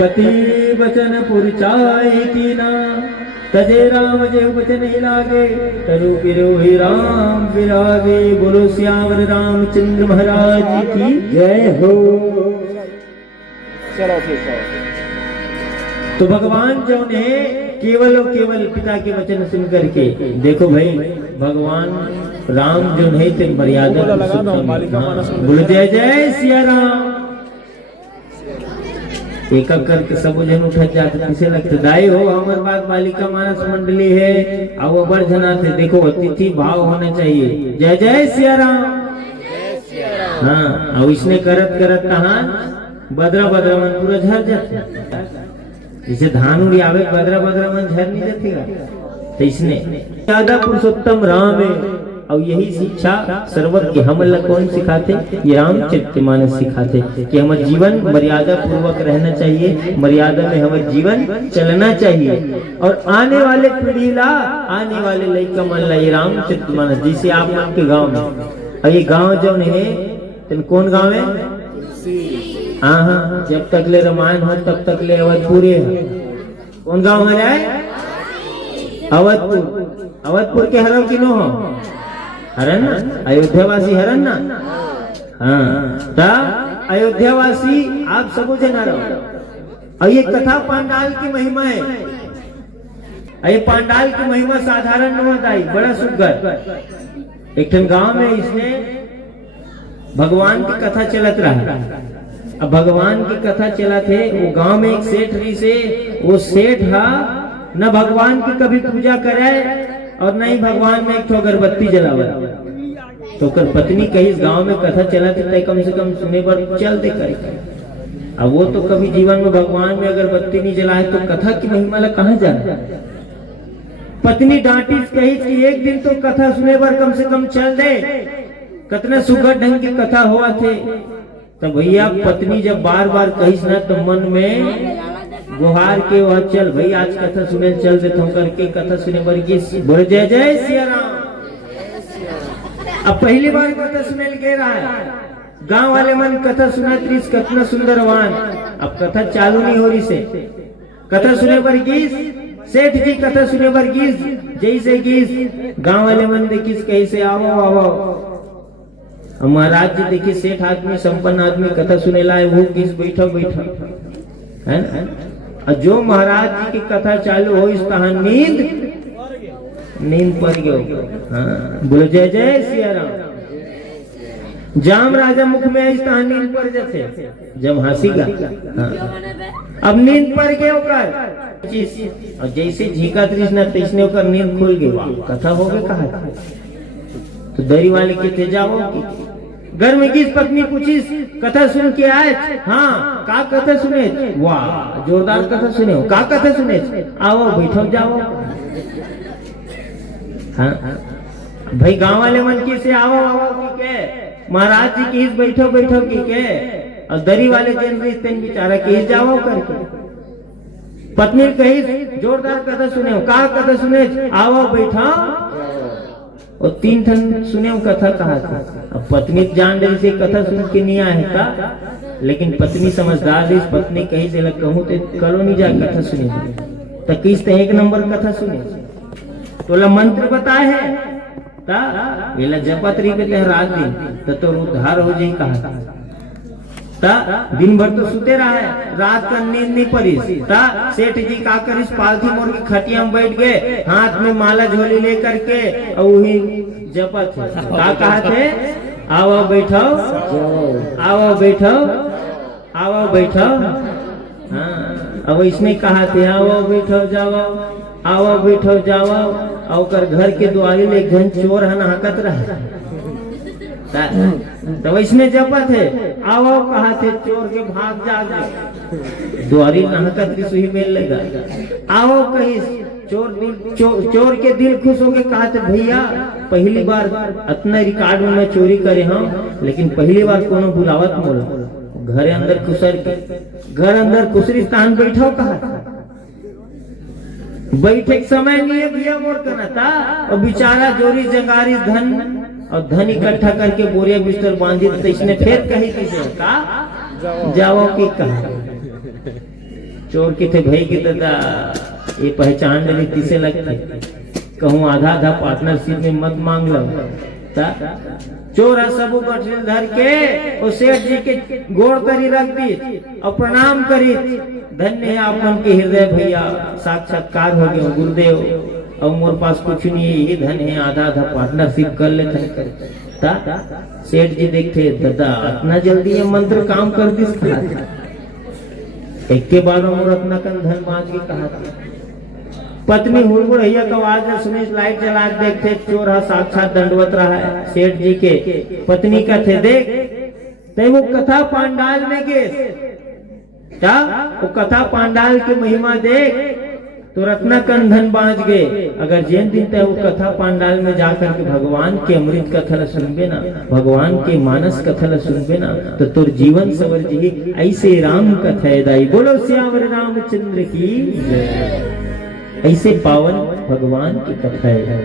पति वचन पुरचाई की ना, तजे राम जे वचन ही लागे, तरु पिरो ही राम विरागे। बोलो श्यावर रामचंद्र महाराज की जय हो। चलो ठीक है। तो भगवान जो ने केवल और केवल पिता के वचन सुन करके, देखो भाई भगवान राम जो नहीं थे मर्यादा बोलो जय जय सिया राम। एक करके सब जन उठ जाते, किसे लगते दाई हो हमारे बात बालिका मानस मंडली है, अब अबर जना थे। देखो अतिथि भाव होना चाहिए, जय जय सिया राम। हाँ अब इसने करत करत कहा बदरा बदरा मन पूरा झर जाते, इसे धान उड़ी आवे बदरा बदरा मन झर नहीं जाती का। तो इसने ज्यादा पुरुषोत्तम राम है। और यही शिक्षा सर्वज्ञ हमला कौन सिखाते, ये रामचरितमानस सिखाते कि हमारे जीवन मर्यादा पूर्वक रहना चाहिए, मर्यादा में हमारे जीवन चलना चाहिए। और आने वाले पीढ़ी ला, आने वाले लड़का मन ला ये रामचरितमानस, जिसे आप मन के गाँव में, और ये गाँव जो है तुम कौन गाँव है? हाँ हाँ, जब तक ले रामायण हो तब तक ले अवधपुर है। कौन गाँव है? अवधपुर। अवधपुर के हरम किनो हो? हरन ना, अयोध्यावासी हरन ना। हाँ ता अयोध्यावासी आप सब जना रहो। और ये कथा पांडाल की महिमा है। ये पांडाल की महिमा साधारण नहीं होता है, बड़ा सुंदर। एक गांव में इसने भगवान की कथा चलत रहा। अब भगवान की कथा चला थे, वो गांव में एक सेठ रही से, वो सेठ हा न भगवान की कभी पूजा करे और न ही भगवान में एक ठो अगरबत्ती जलावे। तो कर पत्नी कही इस गांव में कथा चला थी, कम से कम सुने पर चल दे कर। अब वो तो कभी जीवन में भगवान में अगरबत्ती नहीं जलाए, तो कथा की महिमा ला कहाँ जाए। पत्नी डांटी कही कि एक दिन तो कथा सुने पर कम से कम चल दे, कितना सुगर ढंग की कथा हुआ थे। तो भैया पत्नी जब बार बार कही ना, तो मन में गुहार के वह चल भाई आज कथा सुने चल देता हूँ करके कथा सुने पर बोले जय जय सिया राम। अब पहली बार कथा सुने लगे रहा है, गांव वाले मन कथा सुना त्रिस कितना सुंदर वान। अब कथा चालू नहीं हो रही से, कथा सुने पर गीस, सेठ जी कथा सुने पर गीस, जैसे गीस गांव वाले मन देखिस कैसे आओ आओ। महाराज जी देखिए सेठ आदमी संपन्न आदमी कथा सुने लाए, वो किस बैठो बैठो है ना। और जो महाराज जी की कथा चालू हो इस तरह नींद पड़ गयो। हाँ बोलो जय जय सिया राम। जाम राजा मुख में इस तरह नींद पड़ जाते जब हंसीगा। हाँ अब नींद पड़ गए और जैसे झीका तृष्णा तैसने होकर नींद खुल गई, कथा हो गई कहा। तो दरी वाले के थे जाओ घर में किस पत्नी पूछी कथा सुन के आए? हाँ का कथा सुने? वाह जोरदार कथा सुने हो, का कथा सुने? आओ बैठो जाओ। हाँ भाई गांव वाले मन की से आओ आओ की के महाराज जी की बैठो बैठो की के, और दरी वाले जन बेचारा की जाओ करके। पत्नी कही जोरदार कथा सुने हो, का कथा सुने? आओ बैठा। और तीन ठन सुने कथा कहा था। अब पत्नी जान रही से कथा सुन के नहीं आए का, लेकिन पत्नी समझदार रही, पत्नी कही से कहूँ तो करो नहीं जा कथा सुने तो किस तरह एक नंबर कथा सुने। तो मंत्र बताए है ता जपत रही पे रात दिन तो उद्धार हो जाए कहा। दिन भर तो सुते रहा है, रात का नींद नहीं पड़ी। सेठ जी का कर इस पालथी मोड़ की खटिया में बैठ गए, हाथ में माला झोली लेकर के और वही जपत का कहा थे आओ बैठो आओ बैठो आओ बैठो। हाँ अब इसने कहा थे आओ बैठो जाओ आओ बैठो जाओ। और घर के द्वारे में एक घन चोर है नहाकत रहा, तो इसमें जपत है आओ कहा थे चोर के भाग जागे। द्वारी नहाकत की सुही मेल लगा आओ कही चोर के दिल खुश होके कहा थे भैया पहली बार इतना रिकॉर्ड में मैं चोरी करे हम, लेकिन पहली बार कोनो बुलावत मोला घर अंदर कुसर के घर अंदर कुसरी स्थान बैठो कहा। बैठे समय नहीं है भैया मोर करना था, और बेचारा जोरी जंगारी धन और धन इकट्ठा करके बोरिया बिस्तर बांधी, तो इसने फिर कही किसे का जाओ की कहा। चोर के थे भाई के दादा ये पहचान ले तीसे लगते कहूँ आधा आधा पार्टनरशिप में मत मांग लो चोर सबू कठिन धर के और सेठ जी के गोड़ करी रख दी और प्रणाम करी धन्य है आपन के हृदय भैया साक्षात्कार हो गए गुरुदेव और मोर पास कुछ नहीं है ये धन है आधा आधा पार्टनरशिप कर लेते सेठ जी देखते दादा इतना जल्दी ये मंत्र काम कर दी एक के बाद मोर अपना कन धन मांग के कहा था पत्नी हुड़गुड़ हैया का आवाज में सुनी लाइट जला देखते चोर साक्षात दंडवत रहा है सेठ जी के पत्नी का थे देख ते वो कथा पांडाल में के क्या वो कथा पांडाल की महिमा देख तो रत्ना कंधन बांच गए अगर जिन दिन तय वो कथा पांडाल में जाकर के भगवान के अमृत कथा सुनबे ना भगवान के मानस कथा सुनबे ना तो तुर जीवन सवर जी ऐसे राम कथा दाई बोलो श्यावर रामचंद्र की ऐसे पावन भगवान की कथा है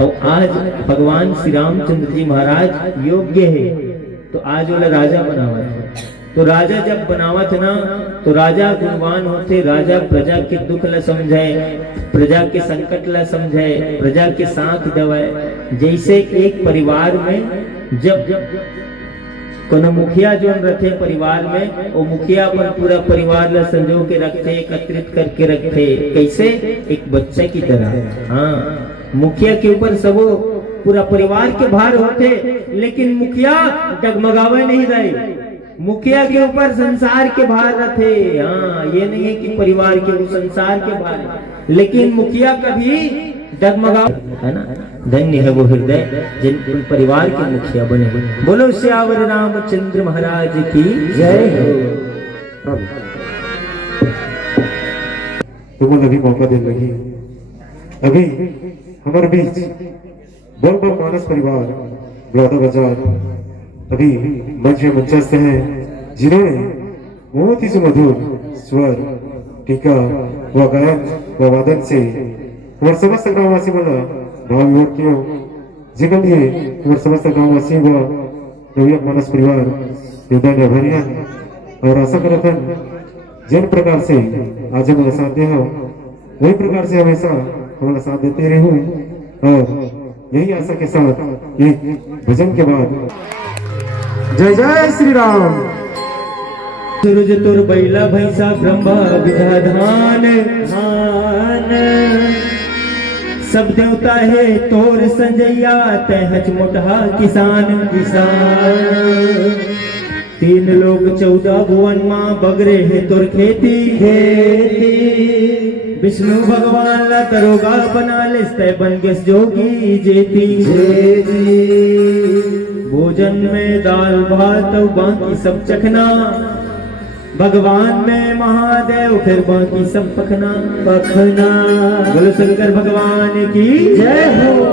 और आज भगवान श्री रामचंद्र जी महाराज योग्य है तो आज वाला राजा बनावा था तो राजा जब बनावा था ना तो राजा गुणवान होते राजा प्रजा के दुख ल समझाए प्रजा के संकट ल समझाए प्रजा के साथ दवाए जैसे एक परिवार में जब कोनो मुखिया जो रखे परिवार में वो मुखिया पर पूरा परिवार ला संजो के रखते एकत्रित करके रखते कैसे एक बच्चे की तरह हाँ मुखिया के ऊपर सब पूरा परिवार के भार होते लेकिन मुखिया डगमगावे नहीं रहे मुखिया के ऊपर संसार के भार रखे हाँ ये नहीं है कि परिवार के वो संसार के भार लेकिन मुखिया कभी डगमगा है ना धन्य है वो हृदय जिन परिवार के मुखिया बने बोलो श्यावर रामचंद्र महाराज की जय हो तुम अभी मौका दे लगी अभी हमारे बीच बोल बोल मानस परिवार ब्लॉडो बाजार अभी मंच में मंचस्थ हैं जिन्होंने बहुत ही सुमधुर स्वर टीका व गायन व वादन से और समस्त गांववासी बोला भाव युवकियों जीवन लिए और समस्त गांववासी व नवयुवक मानस परिवार हृदय अभिनंदन और आशा करते हैं जिन प्रकार से आज हमारा साथ दे हो वही प्रकार से हमेशा हमारा साथ देते रहो और यही आशा के साथ एक भजन के बाद जय जय श्री राम सूरज तुर बैला भैंसा ब्रह्मा विधाधान धान सब देवता है तोर संजैया तय हच मोटहा किसान किसान 3 लोग 14 भुवन माँ बगरे है तोर खेती खेती विष्णु भगवान ला तरोगा बना ले बन गस जोगी जेती भोजन में दाल भात और बाकी सब चखना भगवान में महादेव फिर बाकी सब पखना पखना बोलो शंकर भगवान की जय हो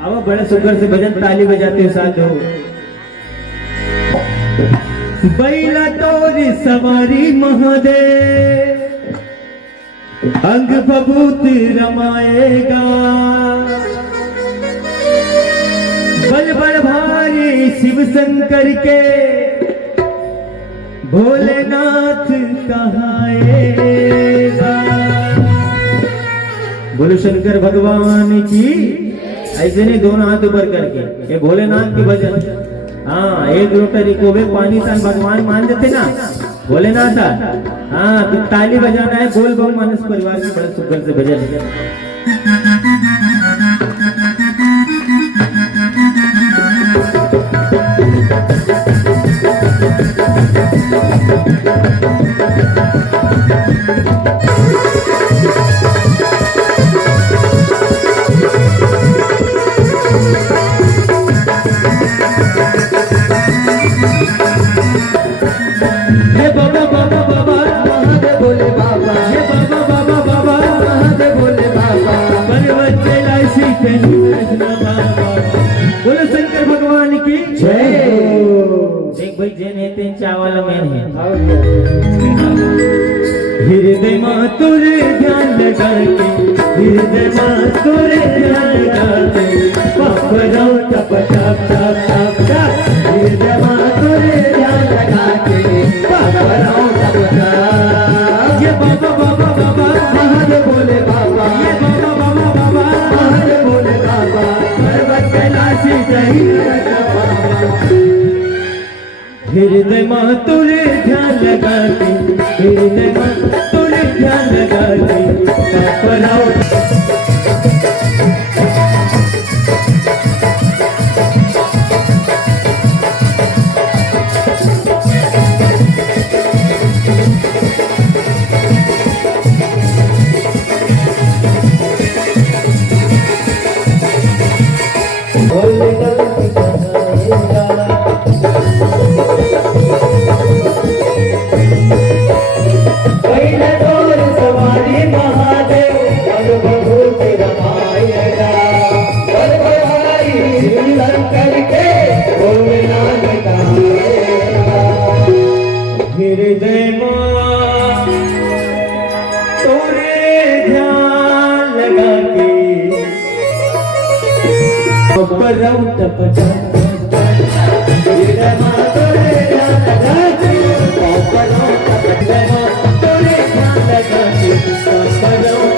अब बड़े सुकर से भजन ताली बजाते हो साथ हो बैला तोरी सवारी महादेव अंग बबूत रमाएगा बल बल भारी शिव शंकर के भोलेनाथ कहाएगा बोलो शंकर भगवान की ऐसे नहीं दोनों हाथ ऊपर करके ये भोलेनाथ की भजन हाँ एक लोटा कोबे पानी सन भगवान मान देते ना भोलेनाथ हाँ तो ताली बजाना है बोल बम मानस परिवार की बड़े सुकर से भजन बोलो शंकर भगवान की जय देख भाई जैन है तीन चावल मैन है हृदय माँ तुरे ध्यान लगा के हृदय माँ तुरे ध्यान लगा के पापड़ों टप टप टप टप टप हृदय माँ तुरे ध्यान लगा के पापड़ों टप टप करऊं टप रमा तोरे ध्यान लगाती पाँव करऊं टप रमा तोरे ध्यान लगाती पाँव करऊं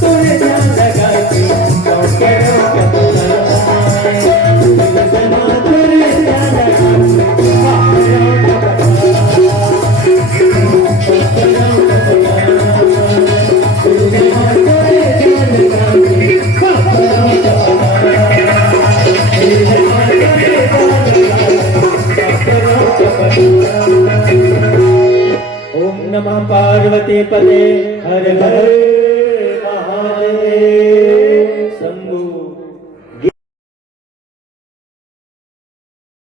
तोरे ध्यान लगाती पाँव करऊं टप रमा तोरे ध्यान लगाती पाँव ओम नमः पार्वती पते हर हर